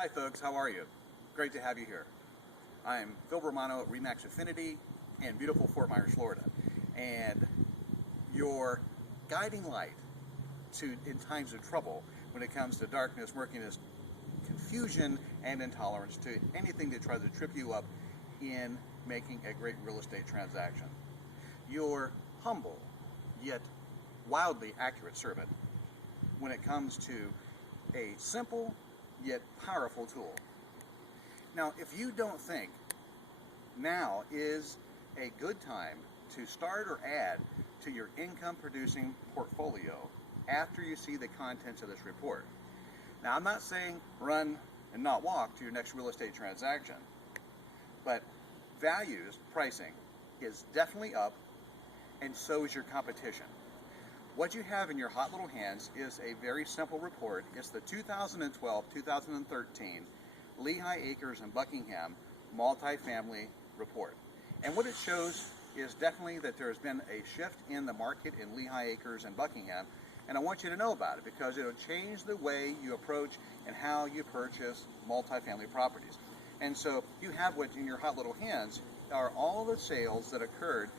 Hi folks, how are you? Great to have you here. I'm Phil Romano at RE/MAX Affinity in beautiful Fort Myers, Florida. And your guiding light in times of trouble when it comes to darkness, murkiness, confusion, and intolerance to anything that tries to trip you up in making a great real estate transaction. Your humble yet wildly accurate servant when it comes to a simple yet powerful tool. Now, if you don't think now is a good time to start or add to your income producing portfolio after you see the contents of this report. Now, I'm not saying run and not walk to your next real estate transaction, but pricing is definitely up, and so is your competition. What you have in your hot little hands is a very simple report. It's the 2012-2013 Lehigh Acres and Buckingham multifamily report. And what it shows is definitely that there's been a shift in the market in Lehigh Acres and Buckingham, and I want you to know about it because it'll change the way you approach and how you purchase multifamily properties. And so you have what in your hot little hands are all the sales that occurred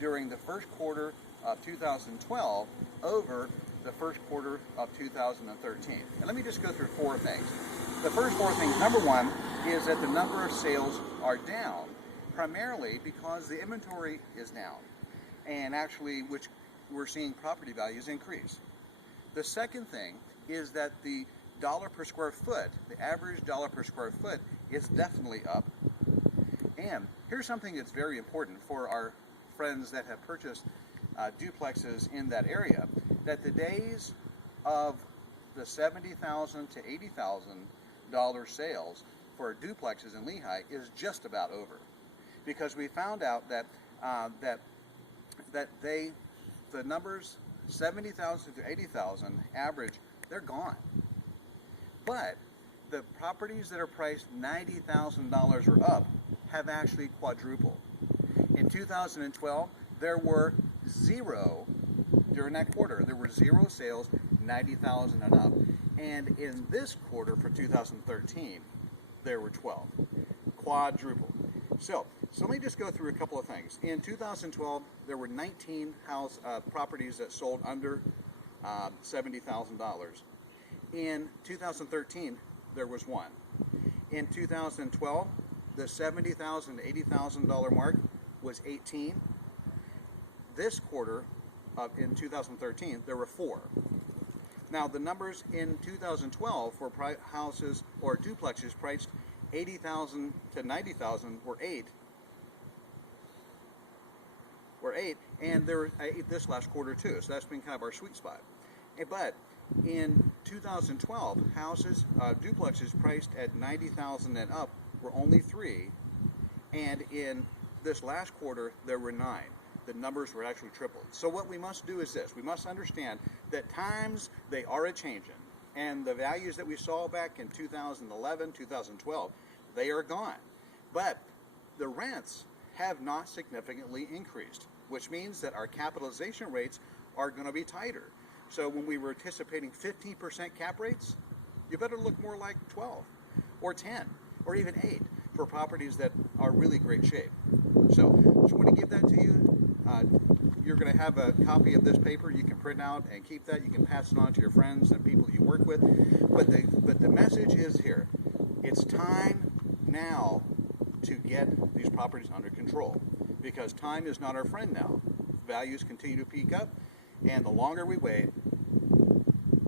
during the first quarter of 2012 over the first quarter of 2013. And let me just go through four things. The first four things, number one, is that the number of sales are down, primarily because the inventory is down, and actually which we're seeing property values increase. The second thing is that the dollar per square foot, the average dollar per square foot, is definitely up. And here's something that's very important for our friends that have purchased duplexes in that area, that the days of the $70,000 to $80,000 sales for duplexes in Lehigh is just about over, because we found out that the numbers 70,000 to 80,000 average, they're gone. But the properties that are priced $90,000 or up have actually quadrupled. In 2012, there were zero during that quarter. There were zero sales, 90,000 and up. And in this quarter for 2013, there were 12. Quadruple. So let me just go through a couple of things. In 2012, there were 19 properties that sold under $70,000. In 2013, there was one. In 2012, the $70,000 to $80,000 mark was 18. This quarter, in 2013, there were 4. Now, the numbers in 2012 for houses or duplexes priced 80,000 to 90,000 were 8. And there were 8 this last quarter too. So that's been kind of our sweet spot. But in 2012, duplexes priced at 90,000 and up were only 3, and in this last quarter there were 9. The numbers were actually tripled. So what we must do is this: we must understand that times, they are a-changing, and the values that we saw back in 2011, 2012, they are gone. But the rents have not significantly increased, which means that our capitalization rates are going to be tighter. So when we were anticipating 15% cap rates, you better look more like 12 or 10 or even 8 for properties that are really great shape. So I want to give that to you. You're going to have a copy of this paper you can print out and keep that. You can pass it on to your friends and people you work with. But the message is here. It's time now to get these properties under control, because time is not our friend now. Values continue to peak up, and the longer we wait,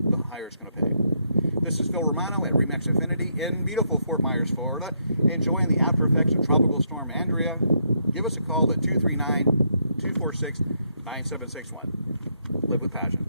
the higher it's going to pay. This is Phil Romano at RE/MAX Affinity in beautiful Fort Myers, Florida, enjoying the after effects of Tropical Storm Andrea. Give us a call at 239-246-9761. Live with passion.